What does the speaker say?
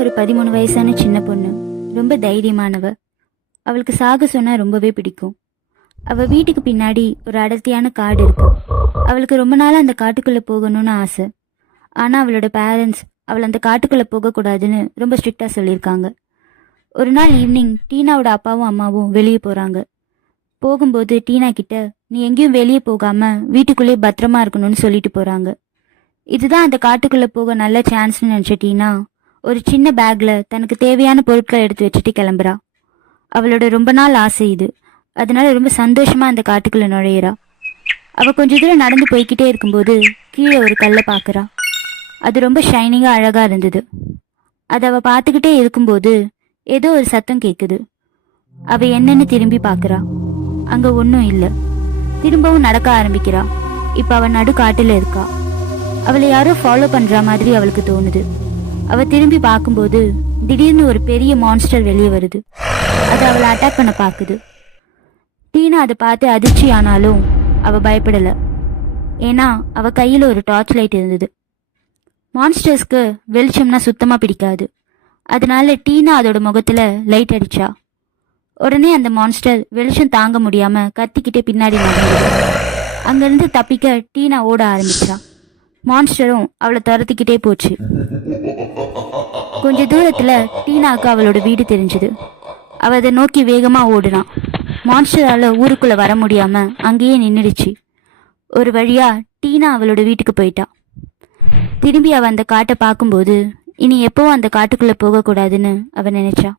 ஒரு 13 வயசான சின்ன பொண்ணு. ரொம்ப தைரியமானவ. அவளுக்கு சாக சொன்னா ரொம்பவே பிடிக்கும். அவ வீட்டுக்கு பின்னாடி ஒரு அடர்த்தியான காடு இருக்கு. அவளுக்கு ரொம்ப நாளா அந்த காட்டுக்குள்ள போகணும்னு ஆசை. ஆனா அவளோட பேரண்ட்ஸ் அவள் அந்த காட்டுக்குள்ள போகக்கூடாதுன்னு ரொம்ப ஸ்ட்ரிக்டா சொல்லியிருக்காங்க. ஒரு நாள் ஈவினிங் டீனாவோட அப்பாவும் அம்மாவும் வெளியே போறாங்க. போகும்போது டீனா கிட்ட, நீ எங்கேயும் வெளியே போகாம வீட்டுக்குள்ளேயே பத்திரமா இருக்கணும்னு சொல்லிட்டு போறாங்க. இதுதான் அந்த காட்டுக்குள்ள போக நல்ல சான்ஸ்னு நினைச்ச டீனா ஒரு சின்ன பேக்ல தனக்கு தேவையான பொருட்களை எடுத்து வச்சுட்டு கிளம்புறா. அவளோட ரொம்ப நாள் ஆசை இது. அதனால ரொம்ப சந்தோஷமா அந்த காட்டுக்குள்ள நுழையிறா. அவ கொஞ்ச தூரம் நடந்து போய்கிட்டே இருக்கும்போது கீழே ஒரு கல்லை பாக்குறா. அது ரொம்ப ஷைனிங்கா அழகா இருந்தது. அதை அவ பார்த்துக்கிட்டே இருக்கும்போது ஏதோ ஒரு சத்தம் கேக்குது. அவ என்னன்னு திரும்பி பாக்குறா. அங்க ஒன்னும் இல்ல. திரும்பவும் நடக்க ஆரம்பிக்கிறா. இப்ப அவ நடு காட்டுல இருக்கா. அவளை யாரோ ஃபாலோ பண்ற மாதிரி அவளுக்கு தோணுது. அவ திரும்பி பார்க்கும்போது திடீர்னு ஒரு பெரிய மான்ஸ்டர் வெளியே வருது. அது அவளை அட்டாக் பண்ண பாக்குது. டீனா அதை பார்த்து அதிர்ச்சி ஆனாலும் அவ பயப்படல. ஏன்னா அவ கையில ஒரு டார்ச் லைட் இருந்தது. மான்ஸ்டர்ஸ்க்கு வெளிச்சம்னா சுத்தமா பிடிக்காது. அதனால டீனா அதோட முகத்துல லைட் அடிச்சா. உடனே அந்த மான்ஸ்டர் வெளிச்சம் தாங்க முடியாம கத்திக்கிட்டே பின்னாடி நடந்தது. அங்கிருந்து தப்பிக்க டீனா ஓட ஆரம்பிச்சா. மான்ஸ்டரும் அவளை துரத்திக்கிட்டே போச்சு. கொஞ்ச தூரத்துல டீனாக்கு அவளோட வீடு தெரிஞ்சது. அவ அதை நோக்கி வேகமா ஓடுனான். மான்ஸ்டரால ஊருக்குள்ள வர முடியாம அங்கேயே நின்னுடுச்சு. ஒரு வழியா டீனா அவளோட வீட்டுக்கு போயிட்டா. திரும்பி அவ அந்த காட்டை பார்க்கும்போது இனி எப்பவும் அந்த காட்டுக்குள்ள போக கூடாதுன்னு அவ நினைச்சா.